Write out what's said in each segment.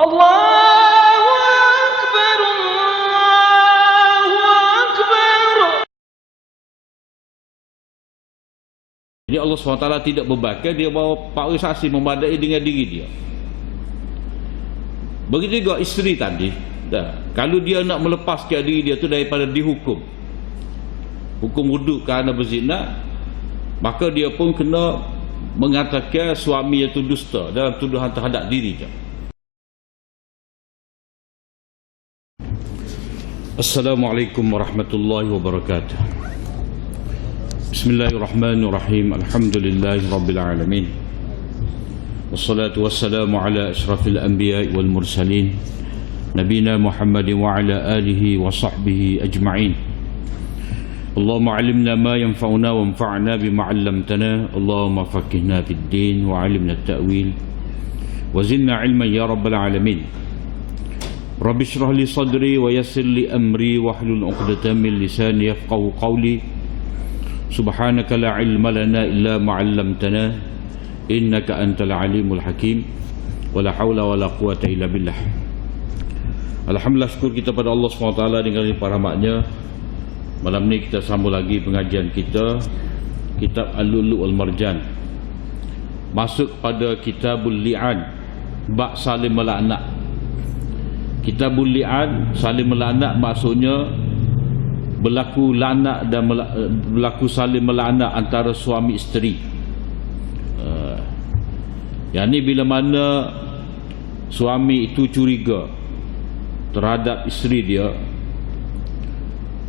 Allahu Akbar, Allahu Akbar. Jadi Allah SWT tidak berbakar, dia bawa pak saksi membadai dengan diri dia. Begitu juga isteri tadi. Kalau dia nak melepaskan diri dia tu daripada dihukum, hukum wuduk kerana berzina, maka dia pun kena mengatakan suami itu dusta dalam tuduhan terhadap dirinya. Assalamualaikum warahmatullahi wabarakatuh. Bismillahirrahmanirrahim. Alhamdulillahi rabbil alamin. Wassalatu wassalamu ala asyrafil anbiya'i wal mursalin, nabina Muhammadin wa ala alihi wa sahbihi ajma'in. Allahumma alimna ma yanfa'una wa anfa'na bima 'allamtana. Allahumma faqihna fid din wa 'allimna at-ta'wil wa zidna 'ilman ya rabbal alamin. Rabbi shrah li sadri wa yassir li amri wahlul 'uqdatam min lisani yafqahu qawli. Subhanaka la 'ilma lana illa ma 'allamtana innaka antal alimul hakim. Wala haula wala quwata illa billah. Alhamdulillah, syukur kita pada Allah SWT dengan limpah rahmatnya. Malam ni kita sambung lagi pengajian kita, kitab Al-Lu'lu' Wal-Marjan. Masuk pada Kitabul Li'an, bab saling melaknat. Kitabul Li'an, saling melaknat maksudnya berlaku laknat dan berlaku saling melaknat antara suami isteri. Yang ni bila mana suami itu curiga terhadap isteri dia,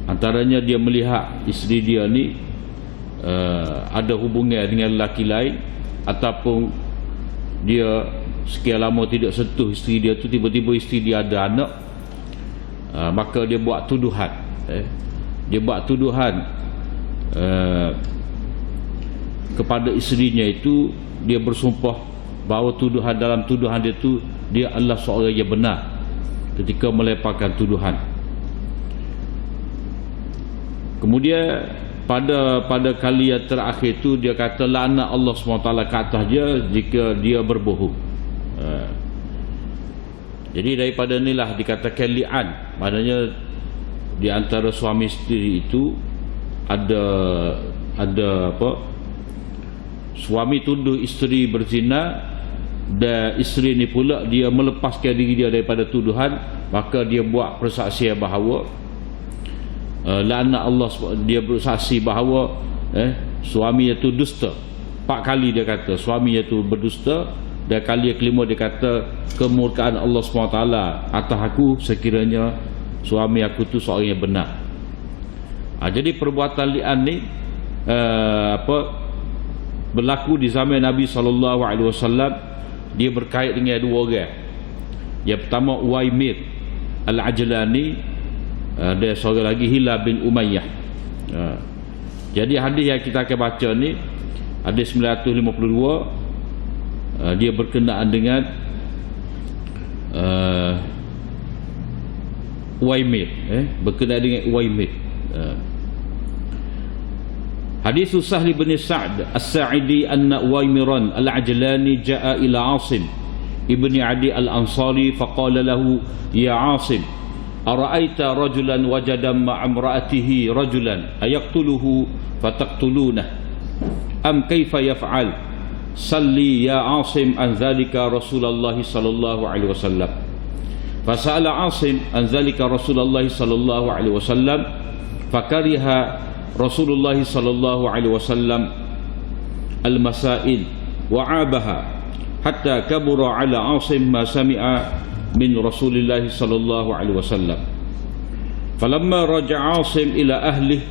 antaranya dia melihat isteri dia ni ada hubungan dengan lelaki lain, ataupun dia sekian lama tidak sentuh isteri dia tu, tiba-tiba isteri dia ada anak, maka dia buat tuduhan. Dia buat tuduhan kepada isterinya itu. Dia bersumpah bahawa tuduhan dalam tuduhan dia tu, dia adalah seorang yang benar ketika melemparkan tuduhan. Kemudian pada kali yang terakhir tu dia kata laknat Allah SWT ke atas dia jika dia berbohong. Jadi daripada inilah dikatakan li'an, maknanya di antara suami isteri itu ada apa, suami tuduh isteri berzina dan isteri ni pula dia melepaskan diri dia daripada tuduhan, maka dia buat persaksian bahawa laknat Allah, dia bersaksi bahawa suami itu dusta. 4 kali dia kata suami itu berdusta, dan kali yang kelima dia kata kemurkaan Allah SWT atas aku sekiranya suami aku tu seorang yang benar. Jadi perbuatan li'an ni berlaku di zaman Nabi SAW. Dia berkait dengan 2 orang. Yang pertama Uwaimir Al-Ajlani, dan seorang lagi Hilal bin Umayyah. Jadi hadis yang kita akan baca ni, hadis 952, dia berkenaan dengan Uwaimir, berkenaan dengan Uwaimir. Hadis Sahl bin Sa'd As-Sa'idi anna Uwaimiran Al-Ajlani ja'a ila Asim ibni Adi Al-Ansari faqala lahu ya Asim ara'aita rajulan wajada ma'a imra'atihi rajulan ayaqtuluhu fataqtulunah am kaifa yaf'al salli ya Asim an dhalika Rasulullah sallallahu alaihi wasallam. Fasa'ala Asim an dhalika Rasulullah sallallahu alaihi wasallam fakariha Rasulullah sallallahu alaihi wasallam al-masail wa 'abaha hatta kabura 'ala Asim ma sami'a min Rasulillah sallallahu alaihi wasallam. Falamma raja'a Asim ila ahlihi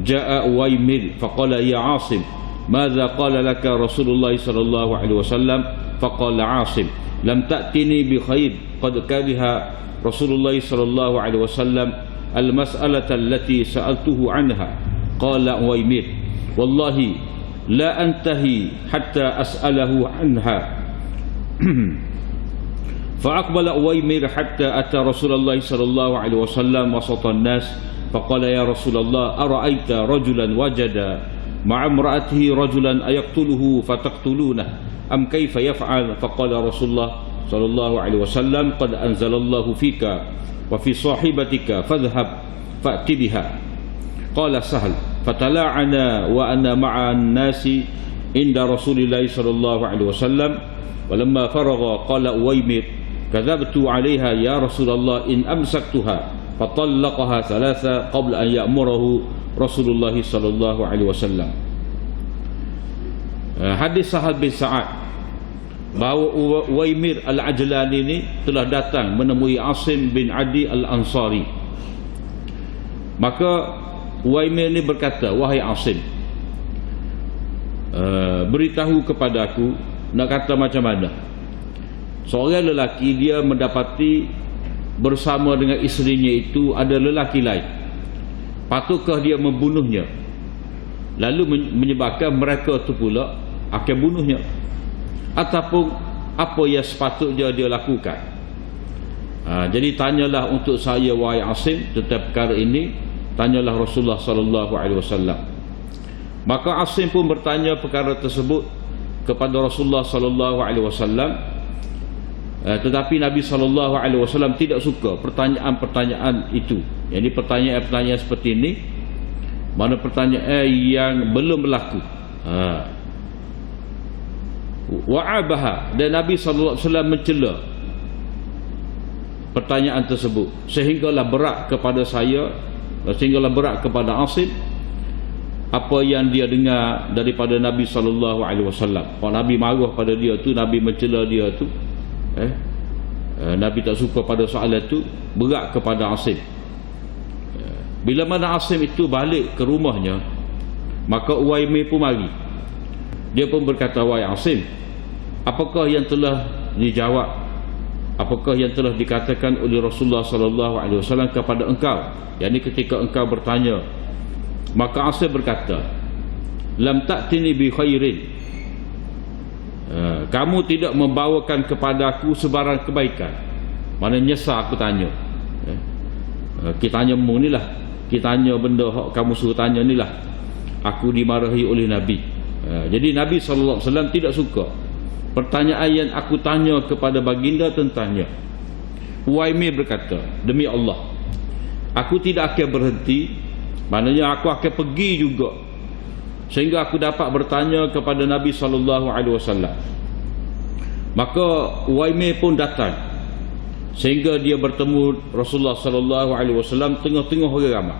ja'a Uwaimir faqala ya Asim madza qala laka Rasulullah sallallahu alaihi wasallam. Faqala Asim lam ta'tini bi khair qad kariha Rasulullah sallallahu alaihi wasallam al-mas'alata allati sa'altuhu 'anha. Qala Uwaimir wallahi la antahi hatta as'alahu anha. Fa'aqbala Uwaimir hatta ata Rasulullah sallallahu alaihi wasallam wasata an-nas faqala ya Rasulullah ara'aita rajulan wajada ma'a imra'atihi rajulan ayaqtuluhu fataqtulunah am kaifa yaf'al. Faqala Rasulullah sallallahu alaihi wasallam, qad anzalallahu fika wa fi sahibatika fadhhab fa'ti biha. Qala Sahl fatala'ana wa ana ma'an nasi inda Rasulillah sallallahu alaihi wasallam, walamma faragha qala Uwaymir kadhabtu 'alayha ya Rasulullah in amsaktuha fatallaqaha thalatha qabla an ya'murahu Rasulullah sallallahu alaihi wasallam. Hadis Sahal bin Sa'ad bahawa Uwaymir Al-Ajlani ini telah datang menemui Asim bin Adi Al-Ansari. Maka Uwaymir ini berkata, wahai Asim, beritahu kepada aku, nak kata macam mana seorang lelaki dia mendapati bersama dengan isterinya itu ada lelaki lain, patutkah dia membunuhnya lalu menyebabkan mereka itu pula akan bunuhnya, ataupun apa yang sepatutnya dia lakukan? Jadi tanyalah untuk saya wahai Asim tentang perkara ini, tanyalah Rasulullah sallallahu alaihi wasallam. Maka Asim pun bertanya perkara tersebut kepada Rasulullah sallallahu alaihi wasallam, tetapi Nabi sallallahu alaihi wasallam tidak suka pertanyaan-pertanyaan itu. Jadi pertanyaan-pertanyaan seperti ini, mana pertanyaan yang belum berlaku. Wa'abaha, dan Nabi sallallahu alaihi wasallam mencela pertanyaan tersebut, sehinggalah berat kepada saya, sehinggalah berat kepada Asim apa yang dia dengar daripada Nabi sallallahu alaihi wasallam. Kalau Nabi marah pada dia tu, Nabi mencela dia tu, Nabi tak suka pada soalan itu, berat kepada Asim. Bila mana Asim itu balik ke rumahnya, maka Uwaymir pun mari. Dia pun berkata, wahai Asim, apakah yang telah dijawab, apakah yang telah dikatakan oleh Rasulullah sallallahu alaihi wasallam kepada engkau, yakni ketika engkau bertanya? Maka Asim berkata, lam ta'tini bi khairin, kamu tidak membawakan kepadaku sebarang kebaikan. Mana nyesal aku tanya, kita tanya mu ni lah, kita tanya benda hak kamu suruh tanya ni lah, aku dimarahi oleh Nabi. Jadi Nabi sallallahu alaihi wasallam tidak suka pertanyaan yang aku tanya kepada baginda tentangnya. Uwaymir berkata, demi Allah, aku tidak akan berhenti, maknanya aku akan pergi juga sehingga aku dapat bertanya kepada Nabi sallallahu alaihi wasallam. Maka Uwaymir pun datang sehingga dia bertemu Rasulullah sallallahu alaihi wasallam tengah-tengah orang ramai.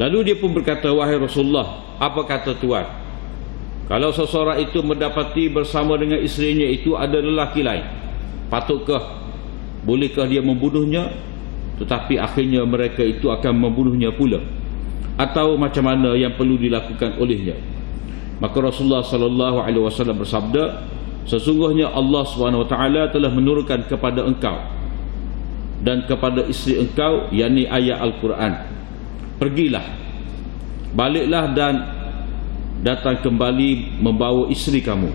Lalu dia pun berkata, wahai Rasulullah, apa kata Tuan? Kalau seseorang itu mendapati bersama dengan isterinya itu ada lelaki lain, patutkah, bolehkah dia membunuhnya? Tetapi akhirnya mereka itu akan membunuhnya pula, atau macam mana yang perlu dilakukan olehnya? Maka Rasulullah sallallahu alaihi wasallam bersabda, sesungguhnya Allah Subhanahu wa taala telah menurunkan kepada engkau dan kepada isteri engkau, yakni ayat Al-Quran, pergilah, baliklah dan datang kembali membawa isteri kamu.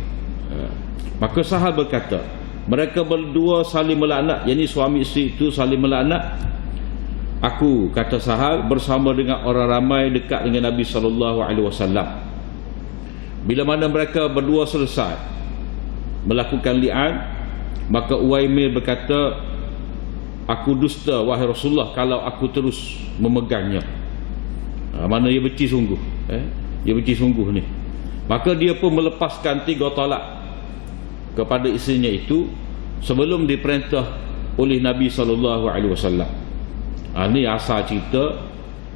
Maka sahabat berkata, mereka berdua saling melaknat, yakni suami isteri itu saling melaknat. Aku, kata Sahal, bersama dengan orang ramai dekat dengan Nabi sallallahu alaihi wasallam. Bila mana mereka berdua selesai melakukan li'an, maka Uwaymir berkata, aku dusta wahai Rasulullah kalau aku terus memegangnya. Mana dia benci sungguh, dia benci sungguh ni. Maka dia pun melepaskan 3 talak kepada isterinya itu sebelum diperintah oleh Nabi sallallahu alaihi wasallam. Ini asal cerita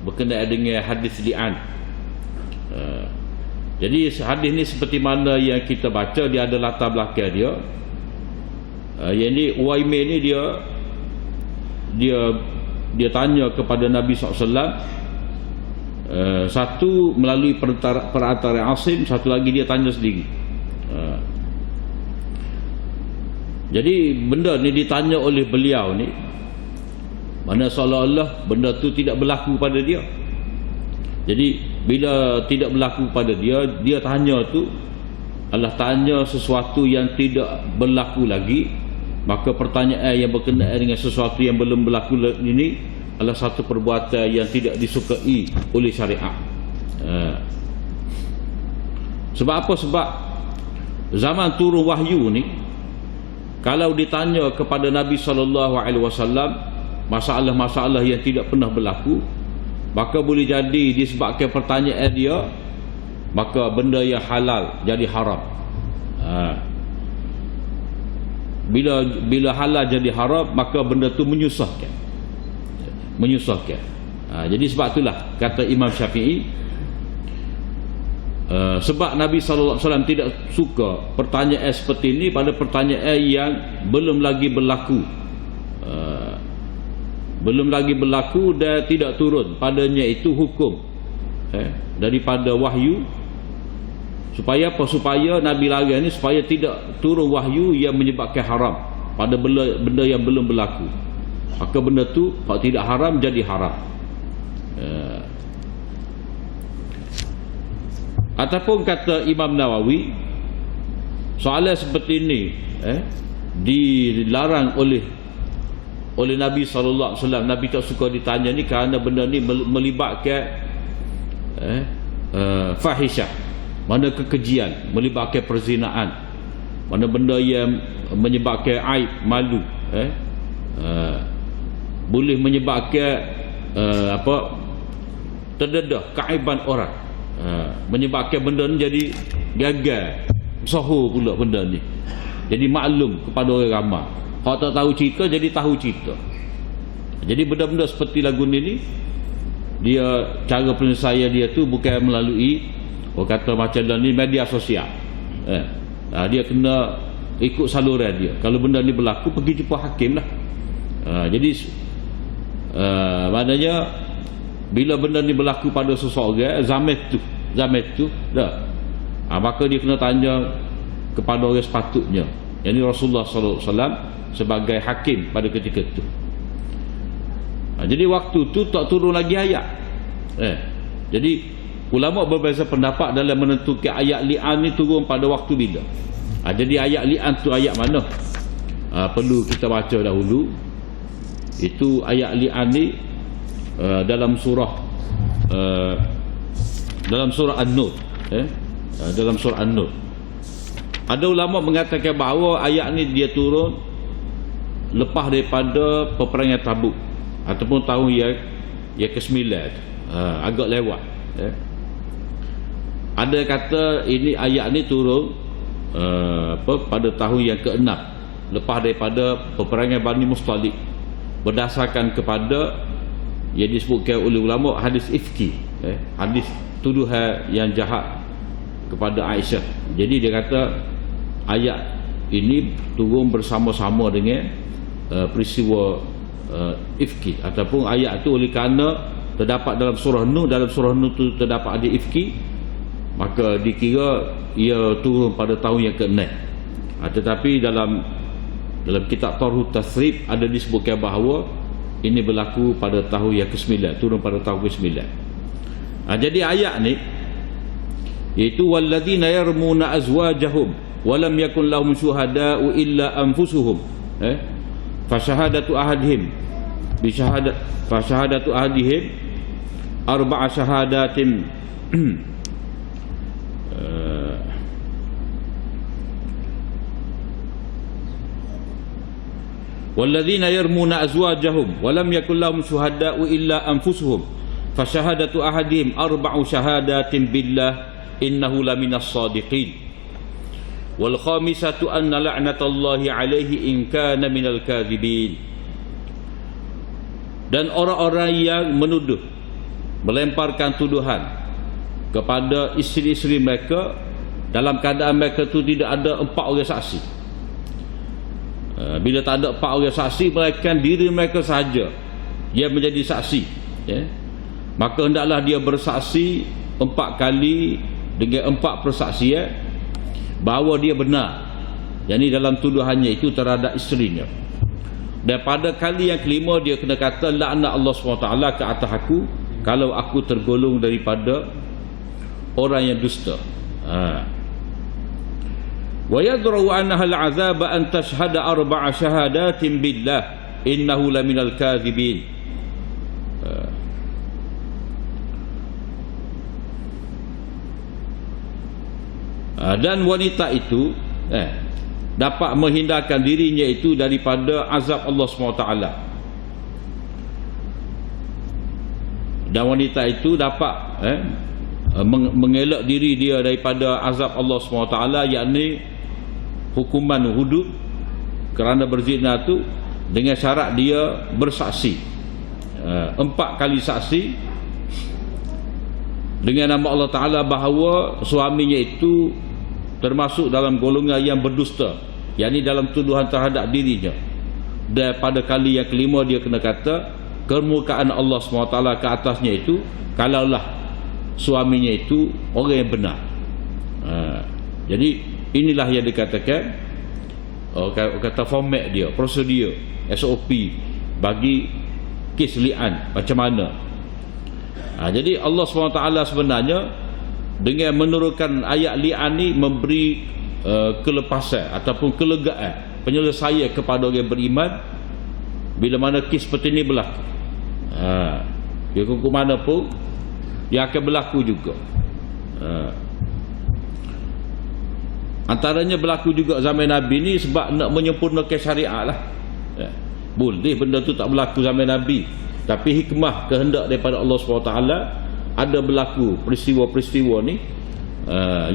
berkenaan dengan hadis li'an. Jadi hadis ni seperti mana yang kita baca, dia ada latar belakang dia. Yang ni Uwaymir ni dia tanya kepada Nabi SAW, satu melalui perantara Asim, satu lagi dia tanya sendiri. Jadi benda ni ditanya oleh beliau ni, mana seolah-olah benda tu tidak berlaku pada dia. Jadi bila tidak berlaku pada dia, dia tanya tu, Allah tanya sesuatu yang tidak berlaku lagi, maka pertanyaan yang berkenaan dengan sesuatu yang belum berlaku ini adalah satu perbuatan yang tidak disukai oleh syariat. Sebab apa? Sebab zaman turun wahyu ni, kalau ditanya kepada Nabi SAW masalah-masalah yang tidak pernah berlaku, maka boleh jadi disebabkan pertanyaan dia, maka benda yang halal jadi haram. Bila halal jadi haram, maka benda tu menyusahkan. Jadi sebab itulah kata Imam Syafi'i, sebab Nabi SAW tidak suka pertanyaan seperti ini pada pertanyaan yang belum lagi berlaku, dan tidak turun padanya itu hukum daripada wahyu. Supaya apa? Supaya Nabi larang ni supaya tidak turun wahyu yang menyebabkan haram pada benda yang belum berlaku. Maka benda tu kalau tidak haram jadi haram. Ataupun kata Imam Nawawi, soalan seperti ini dilarang oleh Nabi SAW. Nabi tak suka ditanya ni kerana benda ni melibatkan fahisyah, mana kekejian, melibatkan perzinaan, mana benda yang menyebabkan aib, malu, boleh menyebabkan terdedah keaiban orang, menyebabkan benda ni jadi gagal, sahur pula benda ni, jadi maklum kepada orang ramai. Kalau tak tahu cerita jadi tahu cerita. Jadi benda-benda seperti lagu ni dia cara penyelesaian dia tu bukan melalui kata macam ni media sosial. Dia kena ikut saluran dia. Kalau benda ni berlaku, pergi jumpa hakim lah. Jadi maknanya bila benda ni berlaku pada seseorang zaman tu dah, maka dia kena tanya kepada orang sepatutnya, yakni Rasulullah SAW sebagai hakim pada ketika itu. Jadi waktu tu tak turun lagi ayat. Jadi ulama berbeza pendapat dalam menentukan ayat li'an ni turun pada waktu bila. Jadi ayat li'an tu ayat mana? Perlu kita baca dahulu. Itu ayat li'an ni dalam surah An-Nur. Dalam surah An-Nur. Ada ulama mengatakan bahawa ayat ni dia turun lepas daripada peperangan Tabuk ataupun tahun yang ke-9, agak lewat. Ada kata ini ayat ni turun pada tahun yang ke-6 lepas daripada peperangan Bani Mustalik, berdasarkan kepada yang disebutkan oleh ulama hadis ifki, hadis tuduhan yang jahat kepada Aisyah. Jadi dia kata ayat ini turun bersama-sama dengan peristiwa ifki, ataupun ayat itu oleh kerana terdapat dalam surah Nur. Dalam surah Nur itu terdapat ada ifki, maka dikira ia turun pada tahun yang ke-6. Tetapi dalam kitab Tarhut Tasrib ada disebutkan bahawa ini berlaku pada tahun yang ke-9, turun pada tahun ke-9. Jadi ayat ni iaitu walladzina yarmuna azwajahum wa lam yakun lahum syuhada'u illa anfusuhum fashahadatu ahadihim fashahadatu ahadihim arba'a syahadatin walladzina yarmuna azwajahum wa lam yakul lahum syuhada'u illa anfusuhum fashahadatu ahadihim arba'u syahadatin billah innahu laminas sadiqin wal khamisatu anna la'natallahi alaihi in kana minal kadhibin. Dan orang-orang yang menuduh, melemparkan tuduhan kepada isteri-isteri mereka dalam keadaan mereka itu tidak ada 4 orang saksi. Bila tak ada 4 orang saksi, mereka diri mereka sahaja yang menjadi saksi, maka hendaklah dia bersaksi 4 kali dengan 4 persaksian bahawa dia benar, yakni dalam tuduhannya itu terhadap isterinya. Dan pada kali yang kelima dia kena kata laknat Allah SWT ke atas aku kalau aku tergolong daripada orang yang dusta. Wa yadra'u annaha al-'azaba an tashhada 4 syahadatin billah innahu laminal kadhibin. Dan wanita itu dapat menghindarkan dirinya itu daripada azab Allah SWT. Dan wanita itu dapat mengelak diri dia daripada azab Allah SWT, yakni hukuman hudud kerana berzina itu dengan syarat dia bersaksi 4 kali saksi dengan nama Allah Ta'ala bahawa suaminya itu termasuk dalam golongan yang berdusta, yakni dalam tuduhan terhadap dirinya. Dan pada kali yang kelima dia kena kata kemurkaan Allah SWT ke atasnya itu kalaulah suaminya itu orang yang benar. Jadi inilah yang dikatakan kata format dia, prosedur SOP bagi kes li'an macam mana. Jadi Allah SWT sebenarnya dengan menurunkan ayat li'an ni memberi kelepasan ataupun kelegaan, penyelesaian kepada orang yang beriman bila mana kes seperti ini berlaku. Dia hukum mana pun dia akan berlaku juga. Antaranya berlaku juga zaman Nabi ni sebab nak menyempurnakan syariat lah. Boleh benda tu tak berlaku zaman Nabi, tapi hikmah kehendak daripada Allah SWT ada berlaku peristiwa-peristiwa ni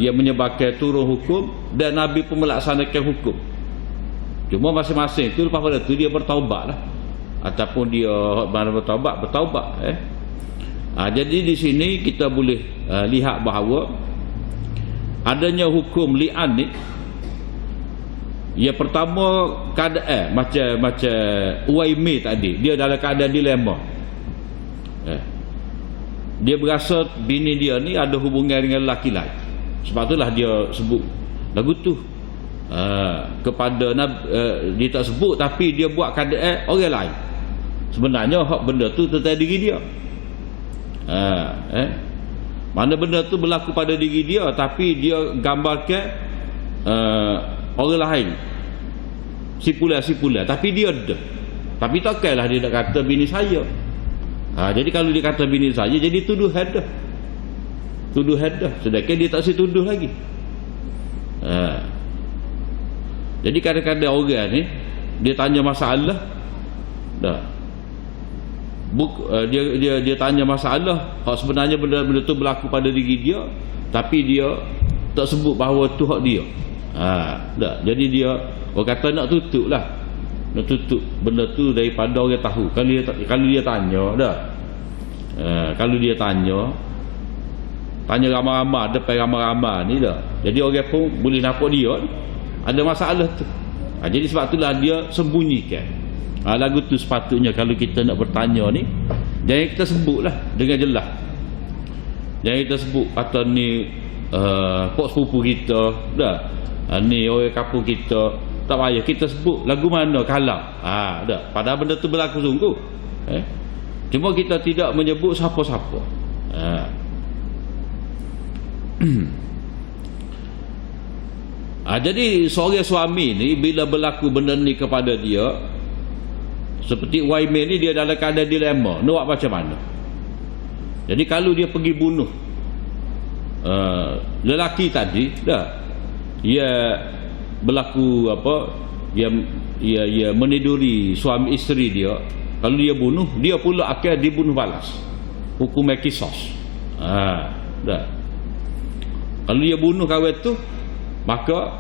yang menyebabkan turun hukum dan Nabi pun melaksanakan hukum. Cuma masing-masing tu lepas pada tu dia bertaubat lah, ataupun dia mana bertaubat. Jadi di sini kita boleh lihat bahawa adanya hukum li'an ni, yang pertama keadaan macam Uwaimir tadi, dia dalam keadaan dilema. Dia berasa bini dia ni ada hubungan dengan lelaki lain, sebab itulah dia sebut lagu tu kepada dia tak sebut, tapi dia buat keadaan orang lain. Sebenarnya hak benda tu tentang diri dia. Mana benda tu berlaku pada diri dia, tapi dia gambarkan orang lain, sipulan, tapi dia ada. Tapi takkanlah dia nak kata bini saya. Jadi kalau dia kata bini saya, jadi tuduhan dah. Sedangkan dia tak tuduh lagi. Jadi kadang-kadang orang ni dia tanya masalah dah. Dia tanya masalah hak sebenarnya benda tu berlaku pada diri dia, tapi dia tak sebut bahawa tu hak dia. Dah. Jadi dia orang kata nak tutup benda tu daripada orang tahu. Kalau dia tanya dah. Kalau dia tanya ramai-ramai depan ramai-ramai ni dah. Jadi orang pun boleh nampak dia ada masalah tu. Jadi sebab itulah dia sembunyikan. Lagu tu sepatutnya kalau kita nak bertanya ni, jangan kita sebutlah dengan jelas. Jangan kita sebut kata ni pok sepupu kita dah. Ni orang kampung kita, tak payah kita sebut lagu mana kalau. Dah. Padahal benda tu berlaku sungguh. Cuma kita tidak menyebut siapa-siapa. Jadi seorang suami ni bila berlaku benda ni kepada dia, seperti Uwaimir ni, dia dalam keadaan dilema nak buat macam mana. Jadi kalau dia pergi bunuh lelaki tadi dah, ia berlaku ia meniduri suami isteri dia, kalau dia bunuh, dia pula akan dibunuh balas, hukuman qisas. Dah. Kalau dia bunuh kawan tu, maka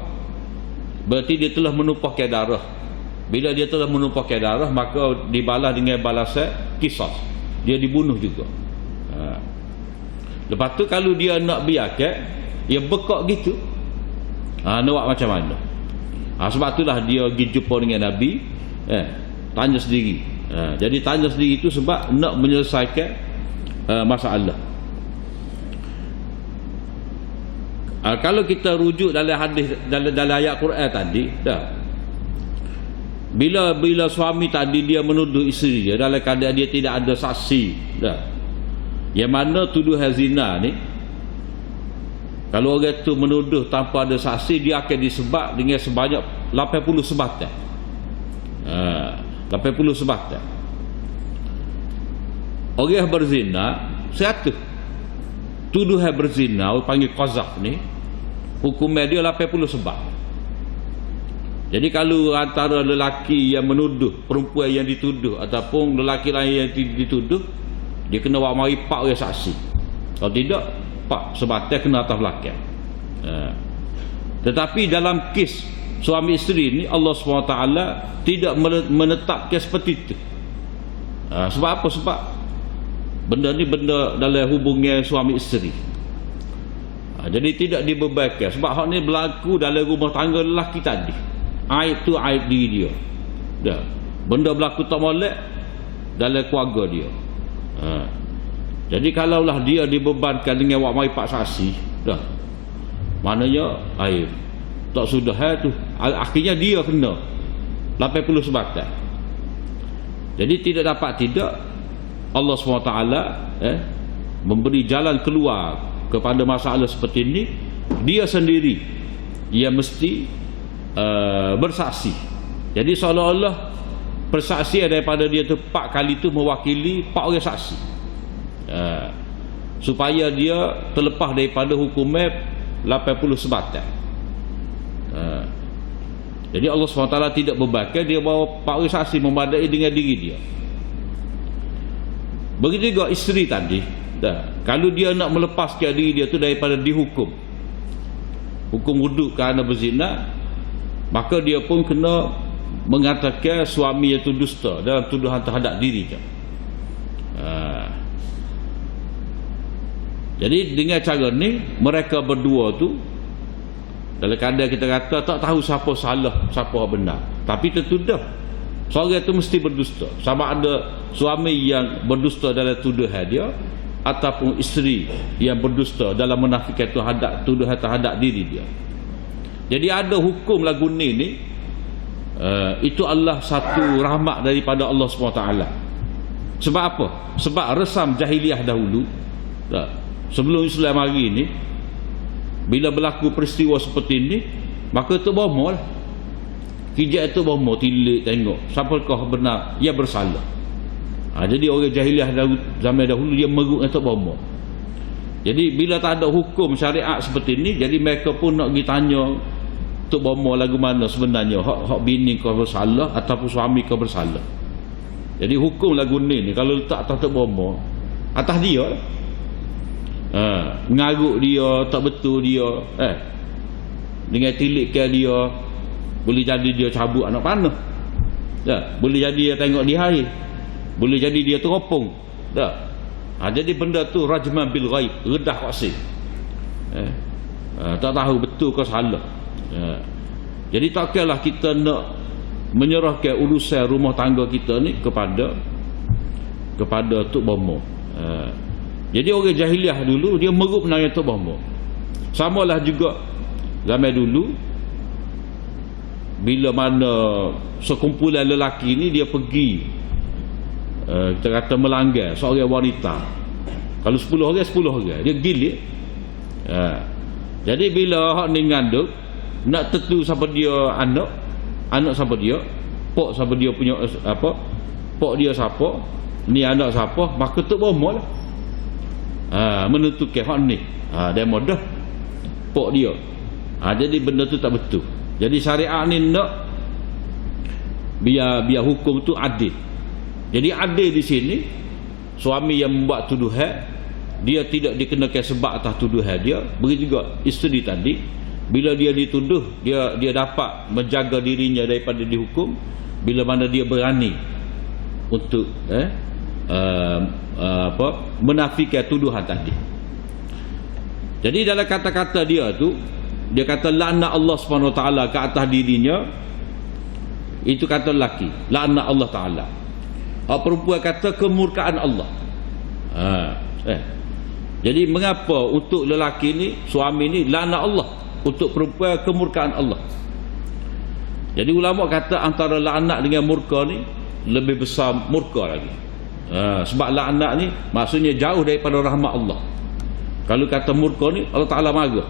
berarti dia telah menumpahkan darah. Bila dia telah menumpahkan darah, maka dibalas dengan balasan qisas, dia dibunuh juga. Lepas tu kalau dia nak biarkan dia bekak gitu, nak buat macam mana? Sebab itulah dia pergi jumpa dengan Nabi, tanya sendiri. Jadi tanya sendiri itu sebab nak menyelesaikan masalah. Kalau kita rujuk dalam hadis, dalam ayat Quran tadi dah, bila suami tadi dia menuduh isteri dia dalam keadaan dia tidak ada saksi dah, yang mana tuduhan zina ni, kalau orang tu menuduh tanpa ada saksi, dia akan disebat dengan sebanyak 80 sebatan. 80 sebatan. Orang berzina 100. Tuduhan berzina, orang panggil qazaf ni, hukuman dia 80 sebab. Jadi kalau antara lelaki yang menuduh perempuan yang dituduh ataupun lelaki lain yang dituduh, dia kena buat mari 4 orang saksi. Kalau tidak, 4 sebatas kena atas belakang. Tetapi dalam kes suami isteri ni Allah SWT tidak menetapkan seperti itu. Sebab apa? Sebab benda ni benda dalam hubungan suami isteri. Jadi tidak dibebankan. Sebab hak ni berlaku dalam rumah tangga lelaki tadi. Aib tu aib diri dia. Dah. Benda berlaku tak molek dalam keluarga dia. Jadi kalaulah dia dibebankan dengan wak mai pak saksi, dah. Maknanya aib tak sudah tu. Akhirnya dia kena 80 sebatang. Jadi tidak dapat tidak Allah SWT memberi jalan keluar kepada masalah seperti ini. Dia sendiri yang mesti bersaksi. Jadi seolah-olah persaksian daripada dia tu 4 kali tu mewakili 4 orang saksi, supaya dia terlepas daripada hukuman 80 sebatang. Jadi Allah SWT tidak bebankan, dia bawa 4 orang saksi memadai dengan diri dia. Begitu juga isteri tadi, kalau dia nak melepaskan diri dia tu daripada dihukum hukum wuduk kerana berzina, maka dia pun kena mengatakan suami itu dusta dalam tuduhan terhadap diri dia. Jadi dengan cara ni mereka berdua tu dalam keadaan kita kata tak tahu siapa salah siapa benar, tapi tertuduh seorang itu mesti berdusta. Sama ada suami yang berdusta dalam tuduhan dia ataupun isteri yang berdusta dalam menafikan tuduhan terhadap diri dia. Jadi ada hukum lagu ni itu adalah satu rahmat daripada Allah SWT. Sebab apa? Sebab resam jahiliah dahulu, sebelum Islam hari ni, bila berlaku peristiwa seperti ini, maka tu bomo lah. Kijak tu bomo, tilik tengok siapakah benar yang bersalah. Jadi orang jahiliah zaman dahulu dia meruk tu bomo. Jadi bila tak ada hukum syariat seperti ini, jadi mereka pun nak pergi tanya Tok Bomo lagu mana sebenarnya, hak bini kau bersalah ataupun suami kau bersalah. Jadi hukum lagu ni kalau letak atas Tok Bomo, atas dia lah. Ngaruk dia, tak betul dia, dengan tilikkan dia, boleh jadi dia cabut anak panah, boleh jadi dia tengok di air, boleh jadi dia teropong, jadi benda tu rajman bil ghaib, redah qasid, tak tahu betul ke salah. Jadi takkanlah kita nak menyerahkan urusan rumah tangga kita ni kepada Tok Bomo. Jadi orang jahiliah dulu dia meruk dengan Tok Bomo. Samalah juga zaman dulu bila mana sekumpulan lelaki ni dia pergi kita kata melanggar seorang wanita. Kalau 10 orang dia gilir. Jadi bila hak ni ngandung nak tentu siapa dia anak siapa dia, pok siapa dia punya apa, pok dia siapa, ni anak siapa, maka Tok Bomo lah menentukan hak ni, dia mudah pok dia. Jadi benda tu tak betul. Jadi syariat ni nak biar hukum tu adil. Jadi adil di sini, suami yang membuat tuduhan dia tidak dikenakan sebab atas tuduhan dia. Begitu juga isteri tadi, bila dia dituduh, dia dapat menjaga dirinya daripada dihukum bila mana dia berani untuk menafikan tuduhan tadi. Jadi dalam kata-kata dia tu, dia kata laknat Allah SWT ke atas dirinya. Itu kata lelaki, laknat Allah Ta'ala. Perempuan kata kemurkaan Allah. Jadi mengapa untuk lelaki ni, suami ni laknat Allah, untuk perempuan kemurkaan Allah? Jadi ulama kata antara laknat dengan murka ni lebih besar murka lagi. Sebab laknat ni maksudnya jauh daripada rahmat Allah. Kalau kata murka ni, Allah Ta'ala marah.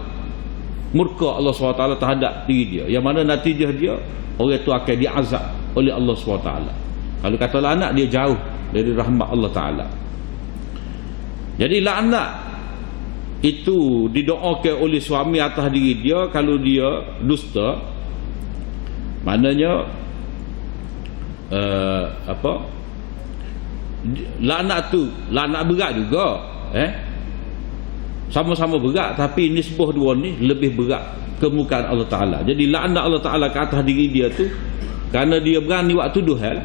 Murka Allah SWT terhadap diri dia, yang mana natijah dia orang tu akan diazab oleh Allah SWT. Kalau kata laknat, dia jauh dari rahmat Allah Ta'ala. Jadi laknat itu didoakan oleh suami atas diri dia, kalau dia dusta, maknanya laknat berat juga, sama-sama berat, tapi nisbah dua ni lebih berat kemukaan Allah Ta'ala. Jadi laknat Allah Ta'ala ke atas diri dia tu kerana dia berani waktu tuduhan.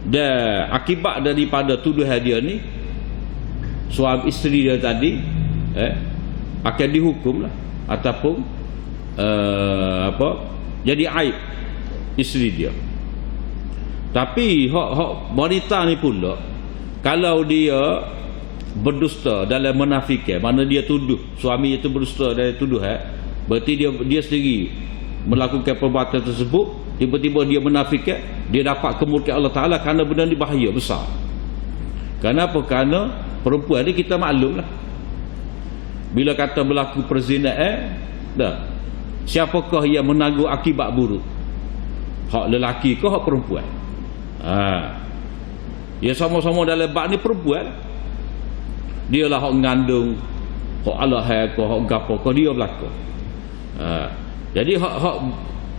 Dan akibat daripada tuduhan dia ni, suami isteri dia tadi akan dihukum lah, ataupun jadi aib isteri dia. Tapi hak wanita ni pula, kalau dia berdusta dalam menafikan, mana dia tuduh suami itu berdusta dalam tuduhan, berarti dia sendiri melakukan perbuatan tersebut, tiba-tiba dia menafikan, dia dapat kemurkaan Allah Ta'ala, kerana benda ni bahaya besar. Kenapa? Kerana perempuan ni kita maklum lah, bila kata berlaku perzinaan, siapakah yang menanggung akibat buruk? Hak lelaki ke hak perempuan? Ya sama-sama dalam bab ni perempuan. Dia lah hak ngandung, hak alahai ke, hak gapo ke, dia berlaku. Jadi hak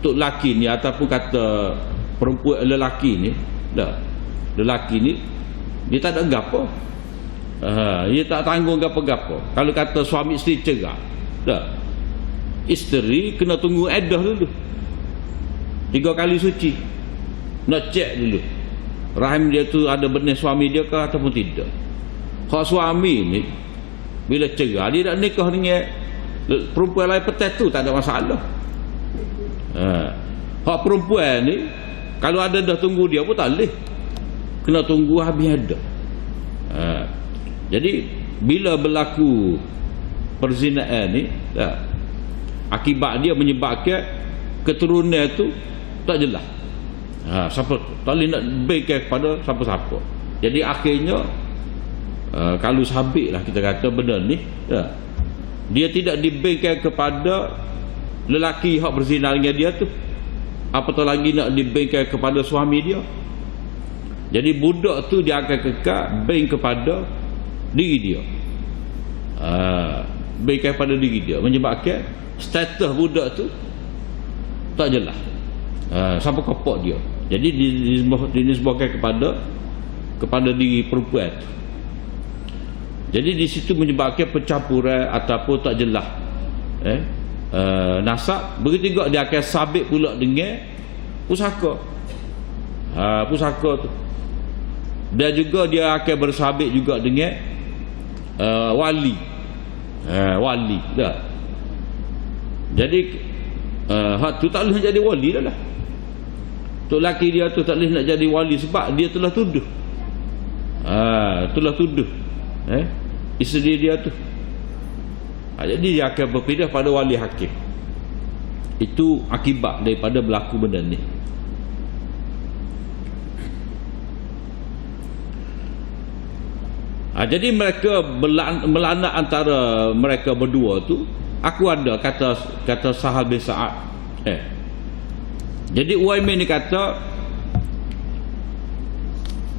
tok lelaki ni, ataupun kata perempuan lelaki ni, lelaki ni dia tak ada gapo. Dia tak tanggung gapo-gapo. Kalau kata suami isteri cerai, isteri kena tunggu iddah dulu 3 kali suci, nak cek dulu rahim dia tu ada benih suami dia ke ataupun tidak. Hak suami ni bila cerai, dia nak nikah dengan perempuan lain petai tu tak ada masalah. Hak perempuan ni kalau ada dah tunggu dia pun tak boleh, kena tunggu habis ada. Jadi bila berlaku perzinaan ni, akibat dia menyebabkan keturunan tu tak jelas. Siapa tak boleh nak berikan kepada siapa-siapa. Jadi akhirnya kalau sabit lah kita kata benda ni, dia tidak diberikan kepada lelaki hak berzina dengan dia tu, apatah lagi nak diberikan kepada suami dia. Jadi budak tu dia akan kekal beri kepada diri dia, berikan kepada diri dia, menyebabkan status budak tu tak jelas. Siapa kopok dia, jadi dinisbahkan kepada diri perempuan tu. Jadi di situ menyebabkan pencampuran ataupun tak jelas nasab. Begitu juga dia akan sabit pula dengan pusaka. Pusaka tu, dan juga dia akan bersabit juga dengan wali. Wali dah. Jadi hak tu tak boleh nak jadi wali dah lah. Tok laki dia tu tak boleh nak jadi wali sebab dia telah tuduh. Telah tuduh isteri dia tu. Jadi dia akan berpindah pada wali hakim. Itu akibat daripada berlaku benda ni. Jadi mereka melaknat antara mereka berdua tu. Aku ada kata Sahal bin Sa'ad. Jadi Uwaimir ni kata,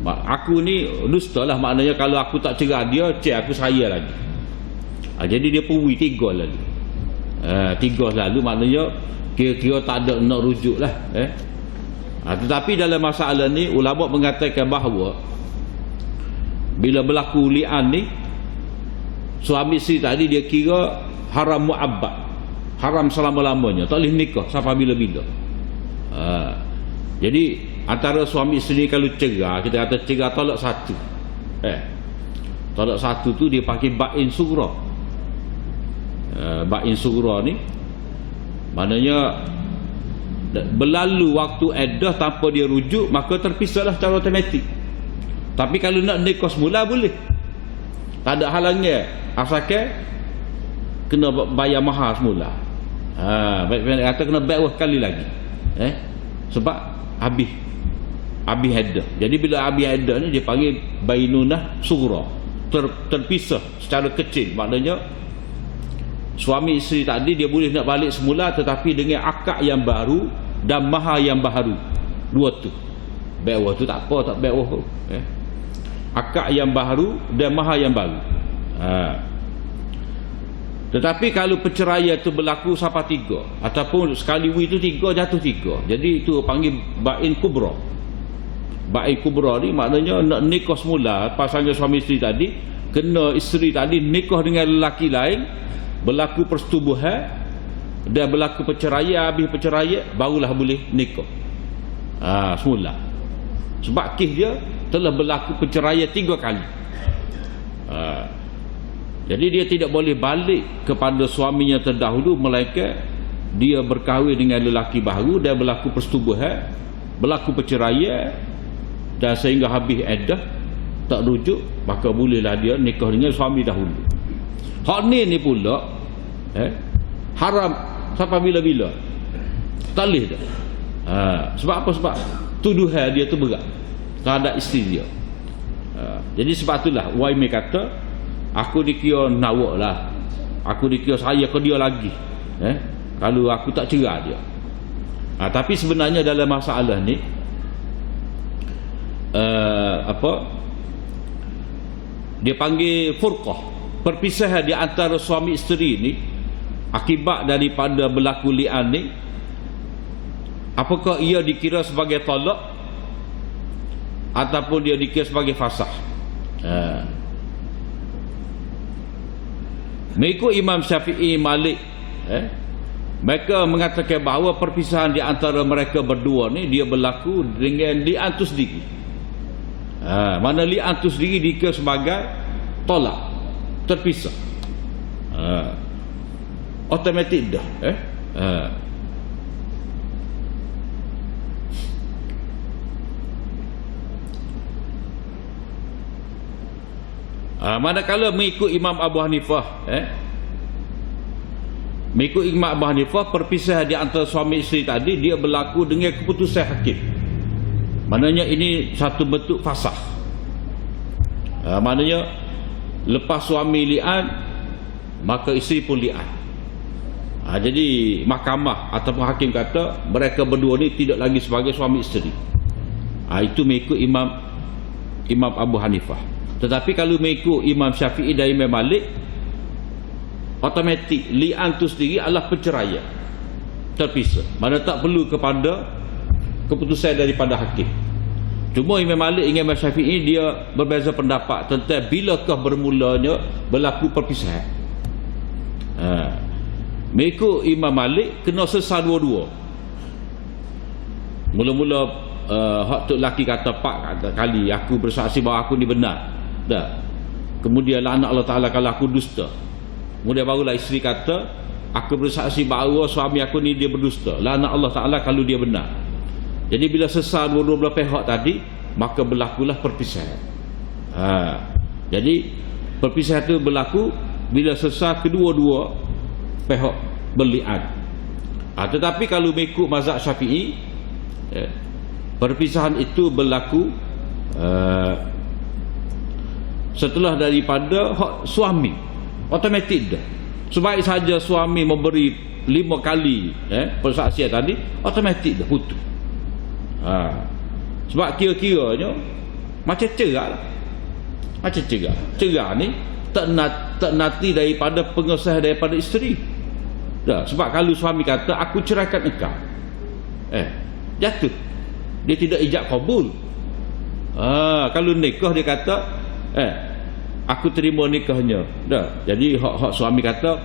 aku ni dusta lah, maknanya kalau aku tak cerai dia, aku saya lagi. Jadi dia pergi 3 lalu. 3 lalu maknanya kira-kira tak ada nak rujuk lah. Tetapi dalam masalah ni ulama mengatakan bahawa bila berlaku li'an ni, suami isteri tadi dia kira haram mu'abbad, haram selama-lamanya, tak boleh nikah sampai bila-bila. Jadi antara suami isteri kalau cerai, kita kata cerai talak satu, talak satu tu dia pakai ba'in sughra. Ba'in sughra ni maknanya berlalu waktu iddah tanpa dia rujuk, maka terpisahlah secara automatik. Tapi kalau nak nikah semula boleh, tak ada halangan, asalkan kena bayar mahar semula. Kata kena bayar sekali lagi, sebab habis iddah. Jadi bila habis iddah ni dia panggil bainunah sughra, terpisah secara kecil. Maknanya suami isteri tadi dia boleh nak balik semula, tetapi dengan akad yang baru dan mahar yang baru. Dua tu. Bai'ah tu tak apa, tak bai'ah tu. Akad yang baru dan mahar yang baru. Tetapi kalau perceraian itu berlaku sampai 3 ataupun sekali itu 3 jatuh 3, jadi itu panggil bain kubra. Bain kubra ni maknanya nak nikah semula pasangan suami isteri tadi, kena isteri tadi nikah dengan lelaki lain, berlaku persetubuhan dan berlaku perceraian, habis perceraian barulah boleh nikah semula. Sebab kes dia telah berlaku perceraian 3 kali. Jadi dia tidak boleh balik kepada suaminya terdahulu, melainkan dia berkahwin dengan lelaki baru dan berlaku persetubuhan, berlaku perceraian, dan sehingga habis iddah tak rujuk, maka bolehlah dia nikah dengan suami dahulu. Hak ni pula haram sampai bila-bila. Tak boleh dah. Sebab apa? Sebab tuduhan dia tu berat terhadap isteri dia. Jadi sebab itulah Uwaimir kata, aku dikira nawak lah, aku dikira saya ke dia lagi kalau aku tak cerai dia. Tapi sebenarnya dalam masalah ni dia panggil furqah, perpisahan di antara suami isteri ni akibat daripada berlaku li'an ni. Apakah ia dikira sebagai talak ataupun dia dikira sebagai fasakh? Mengikut Imam Syafi'i, Malik, mereka mengatakan bahawa perpisahan di antara mereka berdua ni dia berlaku dengan li'an tu sendiri. Mana li'an tu sendiri dikira sebagai tolak, terpisah, automatik dah. Manakala mengikut Imam Abu Hanifah, mengikut Imam Abu Hanifah, perpisahan di antara suami isteri tadi dia berlaku dengan keputusan hakim. Maknanya ini satu bentuk fasakh. Maknanya lepas suami li'an, maka isteri pun li'an. Jadi mahkamah ataupun hakim kata mereka berdua ni tidak lagi sebagai suami isteri. Itu mengikut Imam Abu Hanifah. Tetapi kalau mengikut Imam Syafi'i dan Imam Malik, automatik li'an tu sendiri adalah perceraian, terpisah, mana tak perlu kepada keputusan daripada hakim. Cuma Imam Malik dengan Imam Syafi'i dia berbeza pendapat tentang bilakah bermulanya berlaku perpisahan. Mengikut Imam Malik kena sesal dua-dua. Mula-mula hak tu lelaki kata 4 kali aku bersaksi bahawa aku ni benar. Dah. Kemudian laknat Allah Ta'ala kalau aku dusta. Kemudian barulah isteri kata aku bersaksi bahawa suami aku ni dia berdusta. Laknat Allah Ta'ala kalau dia benar. Jadi bila sesal dua-dua belah pihak tadi, maka berlakulah perpisahan. Jadi perpisahan itu berlaku bila sesal kedua-dua pihak berli'an. Tetapi kalau mengikut mazhab Syafi'i, perpisahan itu berlaku setelah daripada hak suami, automatik dah. Sebaik saja suami memberi 5 kali persaksian tadi, automatik dah putus. Sebab kira-kiranya macam cerai lah. Macam cerai. Cerai ni tak nanti daripada pengesahan daripada isteri. Dah. Sebab kalau suami kata aku ceraikan engkau, jatuh, dia tidak ijab kabul. Kalau nikah dia kata aku terima nikahnya. Dah. Jadi hak suami kata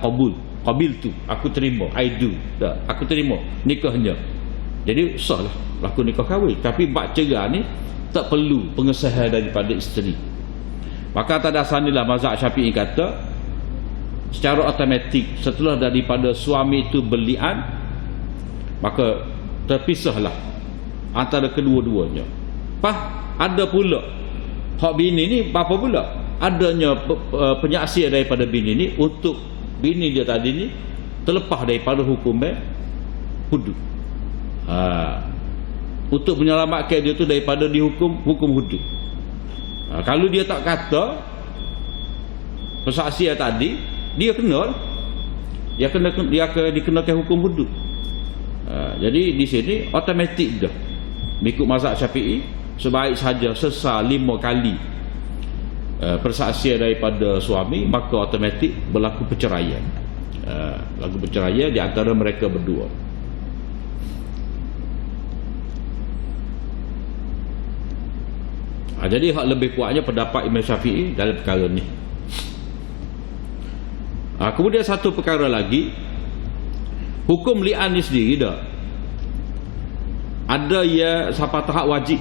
qabil tu, aku terima, I do. Dah. Aku terima nikahnya. Jadi sahlah laku nikah kahwin. Tapi bab cerai ni tak perlu pengesahan daripada isteri. Maka atas dasar inilah mazhab Syafi'i kata secara automatik setelah daripada suami itu berli'an, maka terpisahlah antara kedua-duanya. Ada pula hak bini ni apa pula? Adanya penyaksian daripada bini ni untuk bini dia tadi ni terlepas daripada hukum hudud. Untuk menyelamatkan dia tu daripada dihukum hukum hudud. Kalau dia tak kata persaksian tadi, dia kena dikenakan hukum hudud. Jadi di sini automatik dah. Mengikut mazhab Syafi'i, sebaik saja sesal 5 kali persaksian daripada suami, maka automatik berlaku perceraian. Berlaku perceraian di antara mereka berdua. Jadi hak lebih kuatnya pendapat Imam Syafi'i dalam perkara ni. Kemudian satu perkara lagi, hukum li'an ni sendiri dah ada ya sampai tahap wajib,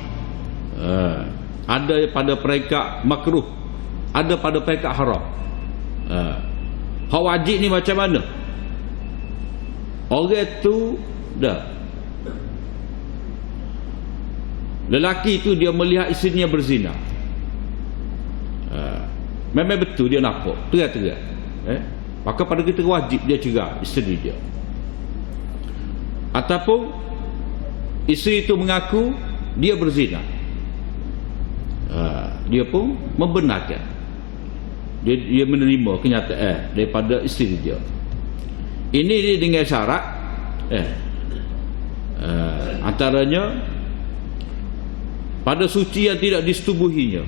ada pada peringkat makruh, ada pada peringkat haram. Hak wajib ni macam mana? Orang tu dah, lelaki tu dia melihat isterinya berzina, memang betul dia nampak terang-terang, maka pada kita wajib dia cerah isteri dia. Ataupun isteri itu mengaku dia berzina, dia pun membenarkan, dia menerima kenyataan daripada isteri dia. Ini dia dengan syarat antaranya pada suci yang tidak disetubuhinya,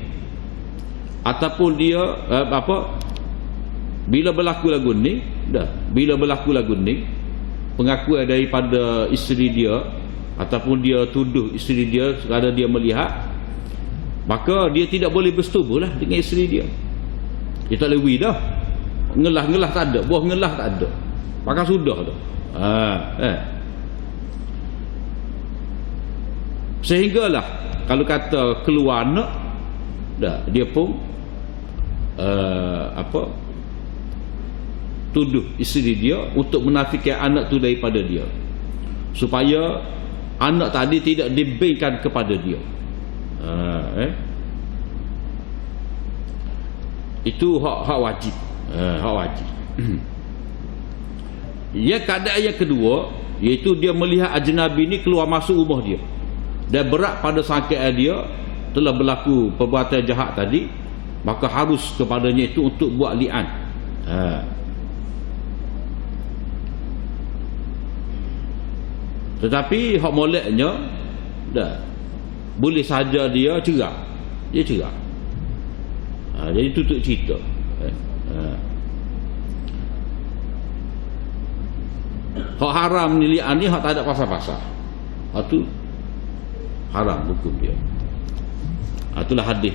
ataupun dia bila berlaku lagu ni pengakuan daripada isteri dia, ataupun dia tuduh isteri dia sekadar dia melihat, maka dia tidak boleh bersetubuh lah dengan isteri dia. Dia tak boleh dah. Ngelah tak ada, buah ngelah tak ada, maka sudah tu. Sehinggalah kalau kata keluar anak dah, dia pun tuduh isteri dia untuk menafikan anak tu daripada dia, supaya anak tadi tidak diberikan kepada dia. Itu hak wajib. Hak wajib. Keadaan yang kedua, iaitu dia melihat ajnabi ni keluar masuk rumah dia, dan berat pada sangkaan dia telah berlaku perbuatan jahat tadi, maka harus kepadanya itu untuk buat li'an. Tetapi hak moleknya dah boleh saja dia cerah. Dia cerah. Jadi tutup cerita. Hak haram ni li'an ni hak tak ada pasal-pasal. Hak tu haram hukum dia. Itulah hadis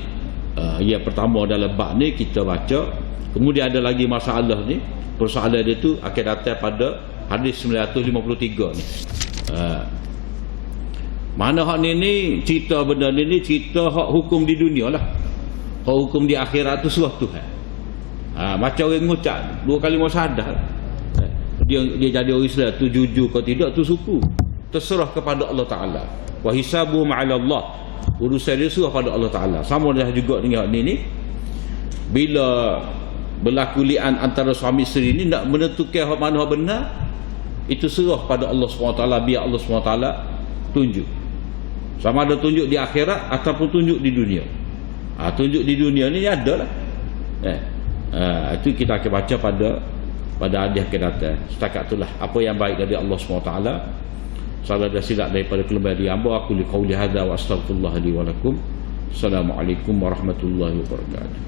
yang pertama dalam bab ni kita baca. Kemudian ada lagi masalah ni, persoalan dia tu akan datang pada hadis 953 ni. Mana hak ni cerita benda ni cerita hak hukum di dunia lah. Hak hukum di akhirat tu suah Tuhan. Macam orang ngucap dua kalimah syahadah, dia jadi orang Islam tu jujur ke tidak tu suku, terserah kepada Allah Ta'ala. Wa hisabu ma'ala Allah, urusan dia serah pada Allah Ta'ala. Sama dah juga dengan ni bila berlaku li'an antara suami isteri ni, nak menentukan hak mana hak benar, itu serah pada Allah SWT. Biar Allah SWT tunjuk, sama ada tunjuk di akhirat ataupun tunjuk di dunia. Tunjuk di dunia ni ada lah. Itu kita akan baca pada hadis akan datang. Setakat itulah apa yang baik dari Allah SWT. Salah dan silap daripada kelemahan di hamba, aku liqauli hadza wa astaghfirullah li wa lakum. Assalamualaikum warahmatullahi wabarakatuh.